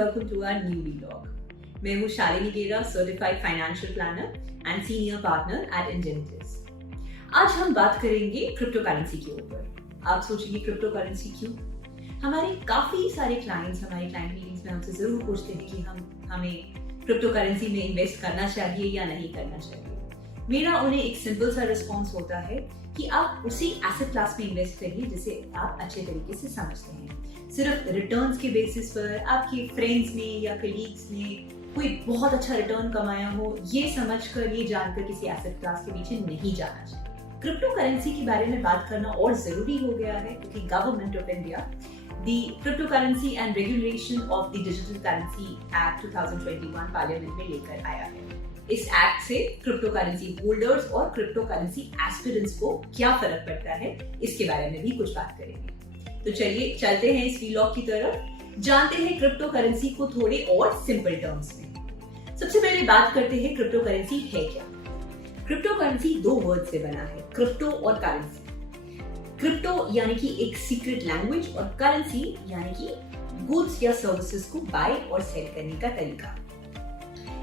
welcome to our new vlog. मैं हूँ Shalini Gera, certified financial planner and senior partner at Ingenitis. आज हम बात करेंगे क्रिप्टो करेंसी के ऊपर। आप सोचेंगे क्रिप्टो करेंसी क्यों? हमारे काफी सारे क्लाइंट्स हमारे क्लाइंट मीटिंग्स में हमसे जरूर पूछते हैं कि हमें क्रिप्टो करेंसी में इन्वेस्ट करना चाहिए या नहीं करना चाहिए। मेरा उन्हें एक सिंपल सा रिस्पॉन्स होता है कि आप उसी एसेट क्लास में इन्वेस्ट करिए जिसे आप अच्छे तरीके से समझते हैं। सिर्फ रिटर्न्स के बेसिस पर आपके फ्रेंड्स ने या कलीग्स ने कोई बहुत अच्छा रिटर्न कमाया हो, ये समझकर ये जानकर किसी एसेट क्लास के पीछे नहीं जाना चाहिए। क्रिप्टो करेंसी के बारे में बात करना और जरूरी हो गया है क्योंकि government of India the crypto currency and regulation of the digital currency act 2021 parliament में लेकर आया है। इस एक्ट से क्रिप्टो करेंसी होल्डर्स और क्रिप्टो करेंसी एस्पिरेंट्स को क्या फर्क पड़ता है, इसके बारे में भी कुछ बात करेंगे। तो चलिए चलते हैं इस व्लॉग की तरफ, जानते हैं क्रिप्टो करेंसी को थोड़े और सिंपल टर्म्स में। सबसे पहले बात करते हैं क्रिप्टो करेंसी है क्या। क्रिप्टो करेंसी दो वर्ड से बना है, क्रिप्टो और करेंसी। क्रिप्टो यानी कि एक सीक्रेट लैंग्वेज और करेंसी यानी कि गुड्स या सर्विसेज को बाय और सेल करने का तरीका।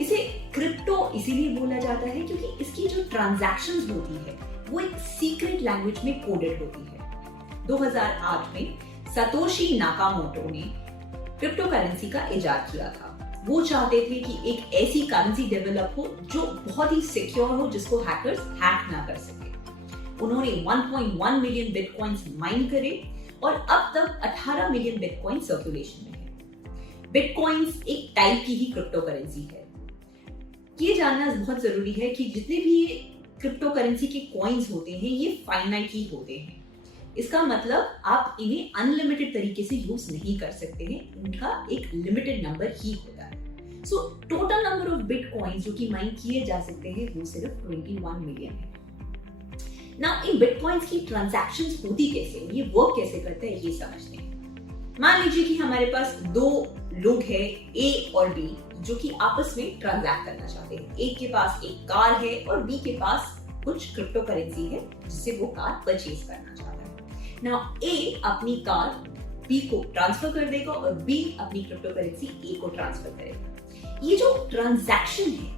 इसे क्रिप्टो इसीलिए बोला जाता है क्योंकि इसकी जो ट्रांजैक्शंस होती है वो एक सीक्रेट लैंग्वेज में कोडेड होती है। 2008 में सतोशी नाकामोटो ने क्रिप्टो करेंसी का इजाद किया था। वो चाहते थे कि एक ऐसी करेंसी डेवलप हो जो बहुत ही सिक्योर हो, जिसको हैकर्स हैक ना कर सके। उन्होंने 1.1 मिलियन बिटकॉइंस माइन करे और अब तक 18 मिलियन बिटकॉइन सर्कुलेशन में है। बिटकॉइंस एक टाइप की ही क्रिप्टो करेंसी है। ये जानना बहुत जरूरी है कि जितने भी क्रिप्टो करेंसी के कॉइन्स होते हैं ये फाइनाइट ही होते हैं। इसका मतलब आप इन्हें अनलिमिटेड तरीके से यूज नहीं कर सकते हैं, उनका एक लिमिटेड नंबर ही होता है। So total number of bitcoins जो कि माइन किए जा सकते हैं वो सिर्फ 21 मिलियन है। नाउ इन बिटकॉइंस की ट्रांजैक्शंस होती कैसे, ये वर्क कैसे करता है, ये समझते हैं। मान लीजिए कि हमारे पास दो लोग हैं ए और बी जो कि आपस में ट्रांजैक्ट करना चाहते हैं। ए के पास एक कार है और बी के पास कुछ क्रिप्टो करेंसी है जिससे वो कार परचेज करना चाहता है। नाउ ए अपनी कार बी को ट्रांसफर कर देगा और बी अपनी क्रिप्टो करेंसी ए को ट्रांसफर करेगा। ये जो ट्रांजैक्शन है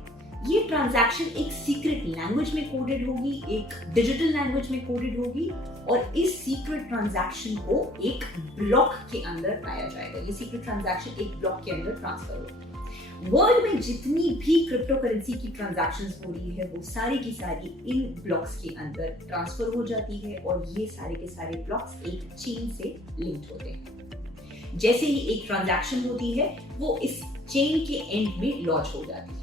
ये ट्रांजैक्शन एक सीक्रेट लैंग्वेज में कोडेड होगी, एक डिजिटल लैंग्वेज में कोडेड होगी और इस सीक्रेट ट्रांजैक्शन को एक ब्लॉक के अंदर पाया जाएगा। ये सीक्रेट ट्रांजैक्शन एक ब्लॉक के अंदर ट्रांसफर होगी। वर्ल्ड में जितनी भी क्रिप्टो करेंसी की ट्रांजैक्शंस हो रही है वो सारी की सारी इन ब्लॉक्स के अंदर ट्रांसफर हो जाती है और ये सारे के सारे ब्लॉक्स एक चेन से लिंक्ड होते हैं। जैसे ही एक ट्रांजैक्शन होती है वो इस चेन के एंड में लॉन्च हो जाती है।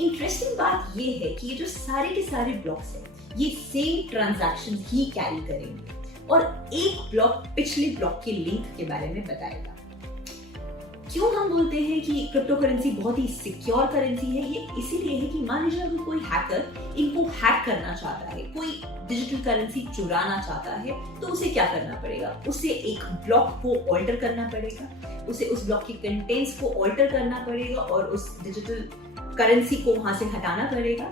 इंटरेस्टिंग बात ये है कि ये जो सारे के सारे ब्लॉक्स हैं ये सेम ट्रांजैक्शन ही कैरी करेंगे और एक ब्लॉक पिछले ब्लॉक के लिंक के बारे में बताएगा। क्यों हम बोलते हैं कि क्रिप्टो करेंसी बहुत ही सिक्योर करेंसी है, ये इसीलिए है कि मान लीजिए अगर कोई हैकर इनको हैक करना चाहता है, कोई डिजिटल करेंसी चुराना चाहता है, तो उसे क्या करना पड़ेगा? उसे एक ब्लॉक को ऑल्टर करना पड़ेगा, उसे उस ब्लॉक के कंटेंट्स को ऑल्टर करना पड़ेगा और उस डिजिटल करेंसी को वहां से हटाना पड़ेगा।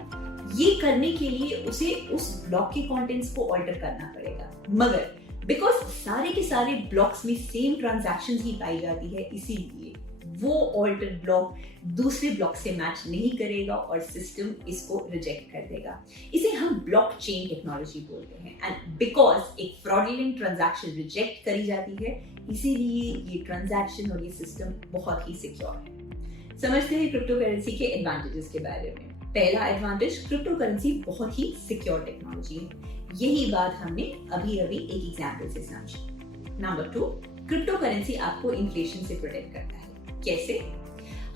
ये करने के लिए उसे उस ब्लॉक के कंटेंट्स को ऑल्टर करना पड़ेगा, मगर बिकॉज सारे के सारे ब्लॉक्स में सेम ट्रांजैक्शंस ही पाई जाती है, इसीलिए वो ऑल्टर्ड ब्लॉक दूसरे ब्लॉक से मैच नहीं करेगा और सिस्टम इसको रिजेक्ट कर देगा। इसे हम ब्लॉकचेन टेक्नोलॉजी बोलते हैं एंड बिकॉज एक फ्रॉडुलेंट ट्रांजैक्शन रिजेक्ट करी जाती है, इसीलिए ये ट्रांजैक्शन और ये सिस्टम बहुत ही सिक्योर है। समझते हैं क्रिप्टो करेंसी के एडवांटेजेस के बारे में। पहला एडवांटेज, क्रिप्टो करेंसी बहुत ही सिक्योर टेक्नोलॉजी है। यही बात हमने अभी एक एग्जांपल से समझी। नंबर 2, क्रिप्टो करेंसी आपको इन्फ्लेशन से प्रोटेक्ट करता है। कैसे?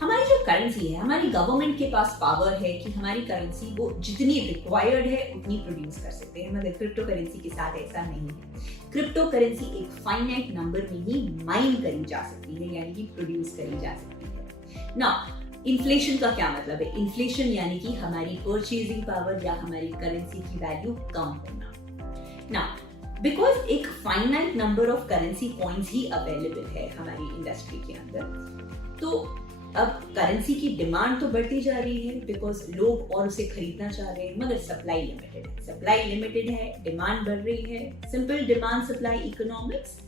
हमारी जो करेंसी है, हमारी गवर्नमेंट के पास पावर है कि हमारी करेंसी वो जितनी रिक्वायर्ड है उतनी प्रोड्यूस कर सकते हैं, मगर क्रिप्टो करेंसी के साथ ऐसा नहीं है। क्रिप्टो करेंसी एक फाइनाइट नंबर में ही माइन करी जा सकती है, यानी कि प्रोड्यूस करी जा सकती है। ना इन्फ्लेशन का क्या मतलब है? इन्फ्लेशन यानी कि हमारी परचेजिंग पावर या हमारी करेंसी की वैल्यू कम होना। ना बिकॉज एक finite number of currency coins he available है हमारी इंडस्ट्री के अंदर, तो अब करेंसी की डिमांड तो बढ़ती जा रही है बिकॉज लोग और उसे खरीदना चाह रहे हैं, मगर सप्लाई लिमिटेड है। सप्लाई लिमिटेड है, डिमांड बढ़ रही है। Simple demand supply economics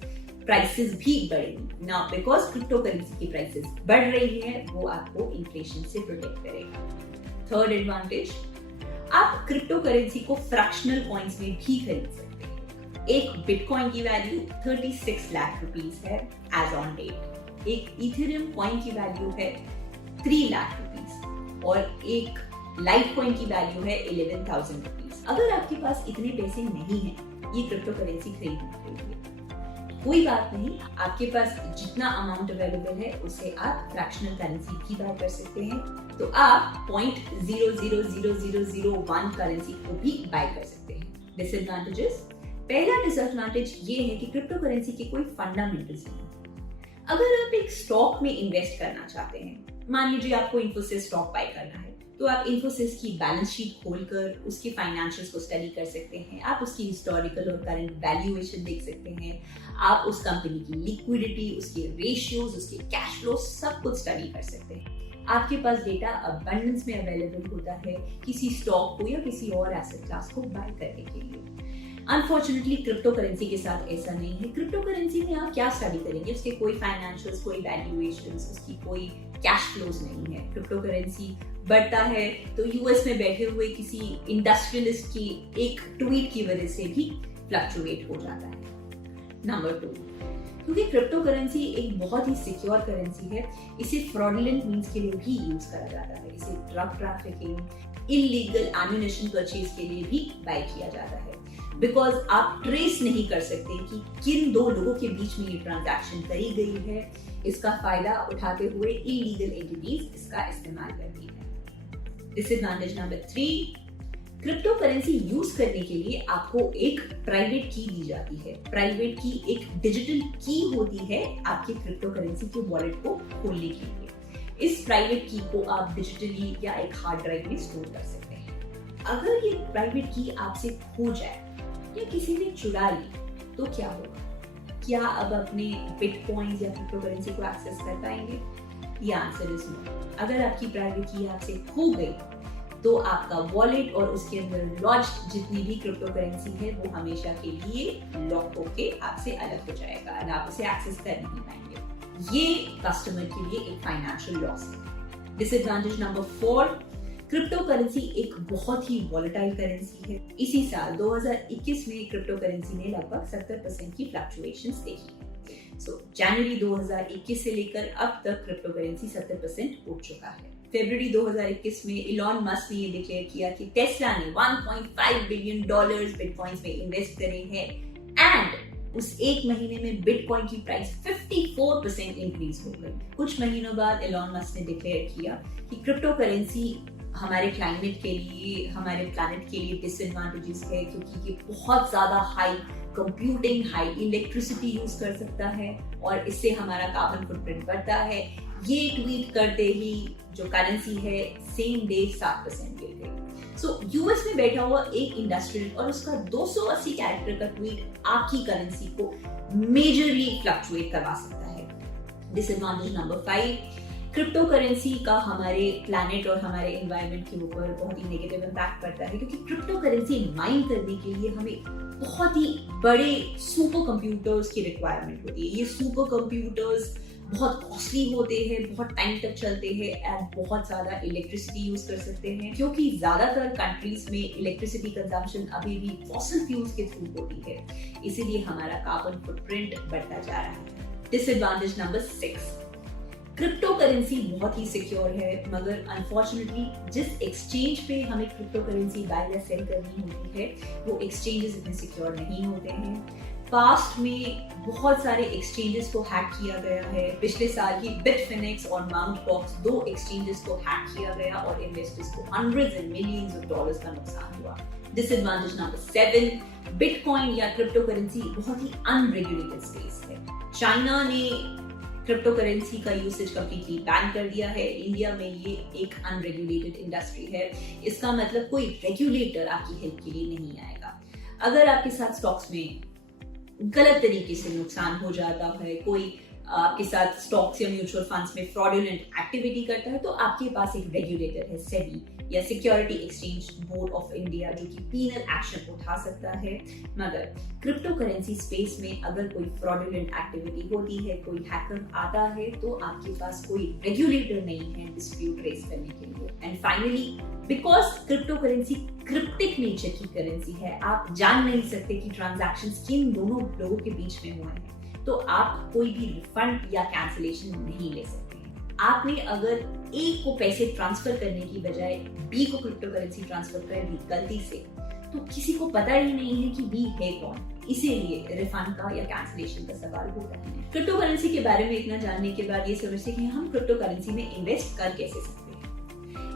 prices भी बढ़ेंगी ना, बिकॉज क्रिप्टो करेंसी की प्राइसेस बढ़ रही है, वो आपको इन्फ्लेशन से प्रोटेक्ट करेगा। थर्ड एडवांटेज, आप क्रिप्टो करेंसी को फ्रैक्शनल पॉइंट्स में भी खरीद सकते हैं। एक बिटकॉइन की वैल्यू 36 लाख रुपीस है एज ऑन डेट, एक इथेरियम कॉइन की वैल्यू है 3 लाख रुपीस और एक लाइट कॉइन की वैल्यू है 11,000 रुपीस। अगर आपके पास इतने पैसे नहीं है ये क्रिप्टो करेंसी खरीदने के लिए, कोई बात नहीं, आपके पास जितना अमाउंट अवेलेबल है उससे आप फ्रैक्शनल करेंसी भी बाय कर सकते हैं। तो आप 0.000001 करेंसी को भी बाय कर सकते हैं। डिसएडवांटेजेस, पहला डिसएडवांटेज ये है कि क्रिप्टो करेंसी के कोई फंडामेंटल्स नहीं। अगर आप एक स्टॉक में इन्वेस्ट करना चाहते हैं, मान लीजिए आपको इन्फोसिस स्टॉक बाय करना है, तो आप इन्फोसिस की बैलेंस शीट खोलकर उसके फाइनेंशियल्स को स्टडी कर सकते हैं, आप उसकी हिस्टोरिकल और करंट वैल्यूएशन देख सकते हैं, आप उस कंपनी की लिक्विडिटी, उसके रेशियोज, उसके कैश फ्लो सब कुछ स्टडी कर सकते हैं। आपके पास डेटा अबंडेंस में अवेलेबल होता है किसी स्टॉक को या किसी और एसेट क्लास को बाय करने के लिए। अनफॉर्चुनेटली क्रिप्टो करेंसी के साथ ऐसा नहीं है। क्रिप्टो करेंसी में आप क्या स्टडी करेंगे, उसके कोई फाइनेंशियल्स, कोई वैल्यूएशंस, उसकी कोई कैश फ्लोज नहीं है। क्रिप्टो करेंसी बढ़ता है तो यूएस में बैठे हुए किसी इंडस्ट्रियलिस्ट की एक ट्वीट की वजह से भी फ्लक्चुएट हो जाता है। नंबर 2, क्योंकि क्रिप्टो करेंसी एक बहुत ही सिक्योर करेंसी है, इसे फ्रॉडुलेंट मीन्स के लिए भी यूज करा जाता है। इसे drug trafficking, illegal ammunition purchase के लिए भी बाय किया जाता है, बिकॉज आप ट्रेस नहीं कर सकते कि किन दो लोगों के बीच में ये ट्रांजैक्शन करी गई है। इसका फायदा उठाते हुए इलीगल एंटिटीज इसका इस्तेमाल करती है। Disadvantage number 3, crypto currency use करने के लिए आपको एक प्राइवेट की दी जाती है। प्राइवेट की एक डिजिटल की होती है आपके क्रिप्टो करेंसी के वॉलेट को खोलने के लिए। इस प्राइवेट की को आप डिजिटली या एक हार्ड ड्राइव में स्टोर कर सकते हैं। अगर ये प्राइवेट की आपसे खो जाए या किसी ने चुरा ली तो क्या होगा? क्या अब अपने बिटकॉइंस या क्रिप्टो करेंसी को एक्सेस कर पाएंगे? ये आंसर इज नो। अगर आपकी प्राइवेट की आपसे खो गई तो आपका वॉलेट और उसके अंदर लॉज्ड जितनी भी क्रिप्टो करेंसी है वो हमेशा के लिए लॉक होके आपसे अलग हो जाएगा और आप उसे एक्सेस कर नहीं पाएंगे। ये कस्टमर के लिए एक फाइनेंशियल लॉस है। डिसएडवांटेज नंबर 4, क्रिप्टो करेंसी एक बहुत ही वॉलेटाइल करेंसी है। इसी साल 2021 में क्रिप्टो करेंसी ने लगभग 70% की फ्लक्चुएशंस देखी। जनवरी 2021 से लेकर अब तक क्रिप्टो करेंसी 70% उठ चुका है। फरवरी 2021 में इलॉन मस्क ने ये डिक्लेयर किया कि टेस्ला ने $1.5 बिलियन बिटकॉइंस में इन्वेस्ट करे हैं एंड उस एक महीने में बिटकॉइन की प्राइस 54% इंक्रीज हो गई। कुछ महीनों बाद इलॉन मस्क ने डिक्लेयर किया कि क्रिप्टो करेंसी हमारे क्लाइमेट के लिए, हमारे प्लैनेट के लिए डिसएडवांटेजेस है, क्योंकि ये बहुत ज्यादा high computing, high electricity use कर सकता है और इससे हमारा कार्बन फुटप्रिंट बढ़ता है। ये ट्वीट करते ही जो करेंसी है सेम डे 7% गिर गई। सो यूएस में बैठा हुआ एक इंडस्ट्रियल और उसका 280 कैरेक्टर का ट्वीट आपकी करेंसी को मेजरली फ्लक्चुएट करवा सकता है। डिसएडवांटेज नंबर 5, क्रिप्टो करेंसी का हमारे प्लैनेट और हमारे एनवायरनमेंट के ऊपर बहुत ही नेगेटिव इम्पैक्ट पड़ता है, क्योंकि क्रिप्टो करेंसी माइन करने के लिए हमें बहुत ही बड़े सुपर कंप्यूटर्स की रिक्वायरमेंट होती है। ये सुपर कंप्यूटर्स बहुत कॉस्टली होते हैं, बहुत टाइम तक चलते हैं एंड बहुत ज्यादा इलेक्ट्रिसिटी यूज कर सकते हैं, क्योंकि ज्यादातर कंट्रीज में इलेक्ट्रिसिटी कंजम्पशन अभी भी फॉसिल फ्यूल्स के थ्रू होती है, इसीलिए हमारा कार्बन फुटप्रिंट बढ़ता जा रहा है। डिसएडवांटेज नंबर 6, क्रिप्टो करेंसी बहुत ही सिक्योर है, मगर अनफॉर्चुनेटली जिस एक्सचेंज पे हमें क्रिप्टो करेंसी बाय या सेल करनी होती है वो एक्सचेंजेस इतने सिक्योर नहीं होते हैं। पास्ट में बहुत सारे एक्सचेंजेस को हैक किया गया है। पिछले साल ही बिटफिनिक्स और माउंट बॉक्स 2 एक्सचेंजेस को हैक किया गया और इन्वेस्टर्स को hundreds and millions of dollars का नुकसान हुआ। डिसएडवांटेज नंबर 7, बिटकॉइन या क्रिप्टो करेंसी बहुत ही अनरेगुलेटेड स्पेस है। चाइना ने क्रिप्टो करेंसी का यूसेज कंप्लीटली बैन कर दिया है। इंडिया में ये एक अनरेगुलेटेड इंडस्ट्री है। इसका मतलब कोई रेगुलेटर आपकी हेल्प के लिए नहीं आएगा। अगर आपके साथ स्टॉक्स में गलत तरीके से नुकसान हो जाता है, कोई आपके साथ स्टॉक्स या म्यूचुअल फंड्स में फ्रॉडुलेंट एक्टिविटी करता है, तो आपके पास एक रेगुलेटर है सेबी या security exchange board of India, जो कि पीनल एक्शन उठा सकता है। मगर क्रिप्टो करेंसी स्पेस में अगर कोई फ्रॉडुलेंट एक्टिविटी होती है, कोई हैकर आता है, तो आपके पास कोई रेगुलेटर नहीं है डिस्प्यूट रेज करने के लिए। And finally, because crypto currency cryptic nature की करेंसी है, आप जान नहीं सकते कि ट्रांजैक्शंस किन दोनों लोगों के बीच में हुए हैं, तो आप कोई भी रिफंड या कैंसिलेशन नहीं ले सकते हैं। आपने अगर ए को पैसे ट्रांसफर करने की बजाय बी को क्रिप्टो करेंसी ट्रांसफर कर दी गलती से, तो किसी को पता ही नहीं है कि बी है कौन, इसीलिए रिफंड का या कैंसिलेशन का सवाल होता है। क्रिप्टो करेंसी के बारे में इतना जानने के बाद ये समझते कि हम क्रिप्टो करेंसी में इन्वेस्ट कर कैसे सकते हैं।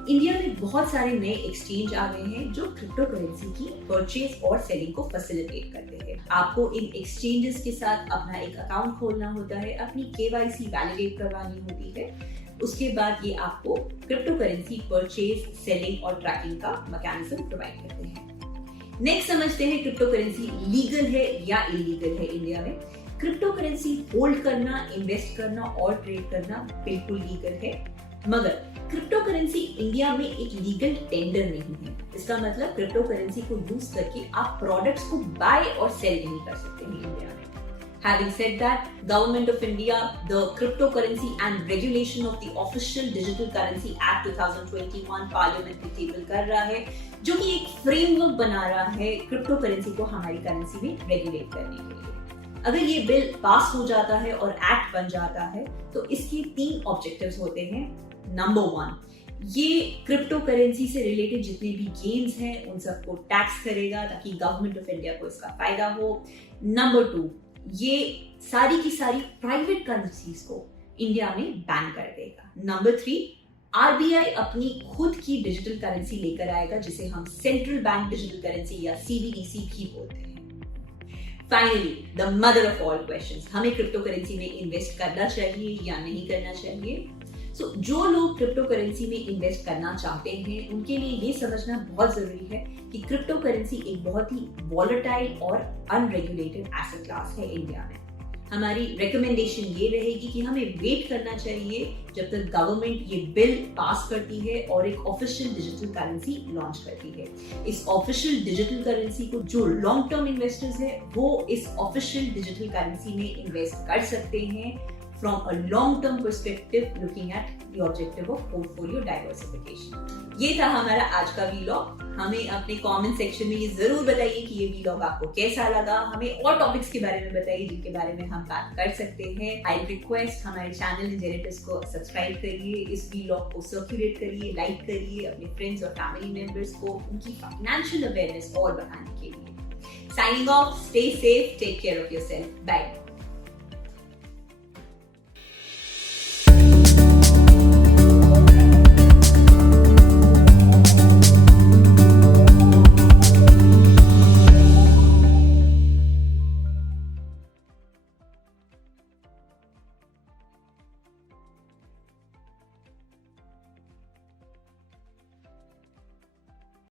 इंडिया में बहुत सारे नए एक्सचेंज आ गए हैं जो क्रिप्टो करेंसी की परचेज और सेलिंग को फैसिलिटेट करते हैं। आपको इन एक्सचेंजेस के साथ अपना एक अकाउंट खोलना होता है, अपनी KYC वैलिडेट करवानी होती है। उसके बाद ये आपको क्रिप्टो करेंसी परचेज, सेलिंग और ट्रैकिंग का मैकेनिज्म प्रोवाइड करते हैं। नेक्स्ट समझते हैं क्रिप्टो करेंसी लीगल है या इलीगल है इंडिया में। क्रिप्टो करेंसी होल्ड करना, इन्वेस्ट करना और ट्रेड करना बिल्कुल लीगल है, मगर क्रिप्टो करेंसी इंडिया में एक लीगल टेंडर नहीं है। इसका मतलब क्रिप्टो करेंसी को यूज करके आप प्रोडक्ट्स को बाय और सेल नहीं कर सकते हैं इंडिया में। Having said that, Government of India, the Cryptocurrency and Regulation of the Official Digital Currency Act 2021 parliament में टेबल कर रहा है, जो कि एक फ्रेमवर्क बना रहा है क्रिप्टो करेंसी को हमारी करेंसी में रेगुलेट करने के लिए। अगर ये बिल पास हो जाता है और एक्ट बन जाता है, तो इसके 3 ऑब्जेक्टिव्स होते हैं। नंबर 1, ये क्रिप्टो करेंसी से रिलेटेड जितने भी गेम्स हैं उन सबको टैक्स करेगा ताकि गवर्नमेंट ऑफ इंडिया को इसका फायदा हो। नंबर 2, ये सारी की सारी प्राइवेट करेंसीज को इंडिया में बैन कर देगा। नंबर 3, RBI अपनी खुद की डिजिटल करेंसी लेकर आएगा, जिसे हम सेंट्रल बैंक डिजिटल करेंसी या CBDC भी बोलते हैं। Finally, the mother of all questions, हमें क्रिप्टो करेंसी में इन्वेस्ट करना चाहिए या नहीं करना चाहिए। जो लोग क्रिप्टो करेंसी में इन्वेस्ट करना चाहते हैं, उनके लिए ये समझना बहुत जरूरी है कि क्रिप्टो करेंसी एक बहुत ही वॉलेटाइल और अनरेगुलेटेड एसेट क्लास है इंडिया में। हमारी रिकमेंडेशन ये रहेगी कि हमें वेट करना चाहिए जब तक गवर्नमेंट ये बिल पास करती है और एक ऑफिशियल डिजिटल करेंसी लॉन्च करती है। इस ऑफिशियल डिजिटल करेंसी को जो लॉन्ग टर्म इन्वेस्टर्स है, वो इस ऑफिशियल डिजिटल करेंसी में इन्वेस्ट कर सकते हैं from a long-term perspective, looking at the objective of portfolio diversification। ये था हमारा आज का वीलॉग। हमें अपने कमेंट सेक्शन में ये जरूर बताइए कि ये वीलॉग आपको कैसा लगा। हमें और टॉपिक्स के बारे में बताइए जिनके बारे में हम बात कर सकते हैं। आई रिक्वेस्ट हमारे चैनल इंजेनेटिव्स को सब्सक्राइब करिए, इस वीलॉग को सर्कुलेट करिए, लाइक करिए अपने फ्रेंड्स और फैमिली मेंबर्स को उनकी फाइनेंशियल अवेयरनेस और बढ़ाने के लिए। Signing off, stay safe, take care of yourself, bye.